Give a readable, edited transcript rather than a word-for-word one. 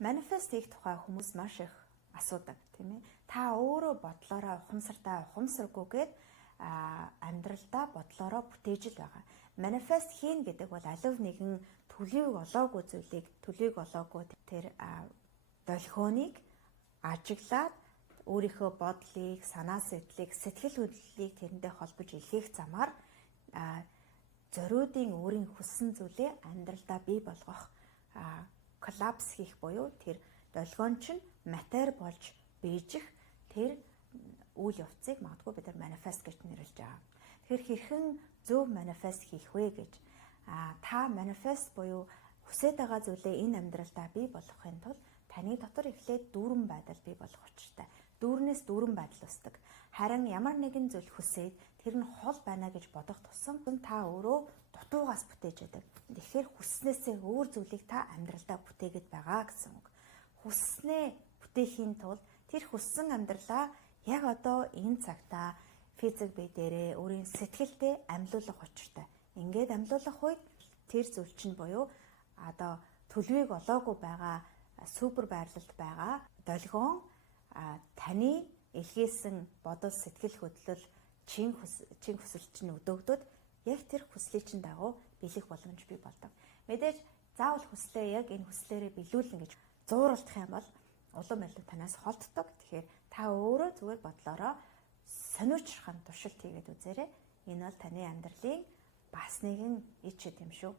Манифест хийх тухай хүмүүс маш их асуудаг тийм ээ. Та өөрөө бодлороо ухамсаргүйгээд амьдралдаа бодлороо бүтээж л байгаа. Манифест хийн гэдэг бол алив нэгэн төлөвийг олоогүй зүйлийг төлөвийг олоогүй тэр долгионыг ажиглаад өөрийнхөө бодлыг, санаа сэтгэлийг, сэтгэл хөдлөлийг тэрэндээ холбож илгээх замаар зориудын өөрийн хүссэн зүйлээ амьдралдаа бий болгох коллапс хийх буюу тэр долгион чинь матери болж бийжих тэр үйл явцыг магадгүй бид нар манифест гэж нэрлэж байгаа. Тэгэхээр хэрхэн зөв манифест хийх вэ гэж та манифест буюу хүсэж байгаа зүйлээ энэ амьдралдаа бий болгохын тулд таны дотор эхлээд дүүрэн байдал бий болох учиртай. Дүүрнээс дүүрэн байдал үүсдэг. Харин ямар нэгэн зүйл хүсээд тэр нь хол байна гэж бодох тусам та өөрөө дутуугаас бүтээж байдаг. Тэгэхээр хүсснээсээ өөр зүйлийг та амьдралдаа бүтээгээд байгаа гэсэн үг. Хүсснээ бүтээхийн тулд тэр хүссэн амьдралаа яг одоо энэ цагтаа физик бие дээрээ өөрийн сэтгэлдээ амьлуулах учиртай. Ингээд амьлуулах үед тэр зүйл чинь буюу одоо төлөвийг олоогүй байгаа супер байрлалд байгаа долгион таны илгээсэн бодол сэтгэл хөдлөл чин хүсэл чинь өдөөгдөд яг тэр хүслийн чин дагуу биелэх боломж бий болдог. Мэдээж заавал хүслээ яг энэ хүслээрээ биелүүлнэ гэж зууралдах юм бол улам илүү танаас холддог. Тэгэхээр та өөрөө зүгээр бодлороо сониучрахын туршилт хийгээд үзээрэй. Энэ бол таны амьдралын бас нэгэн ич юм шүү.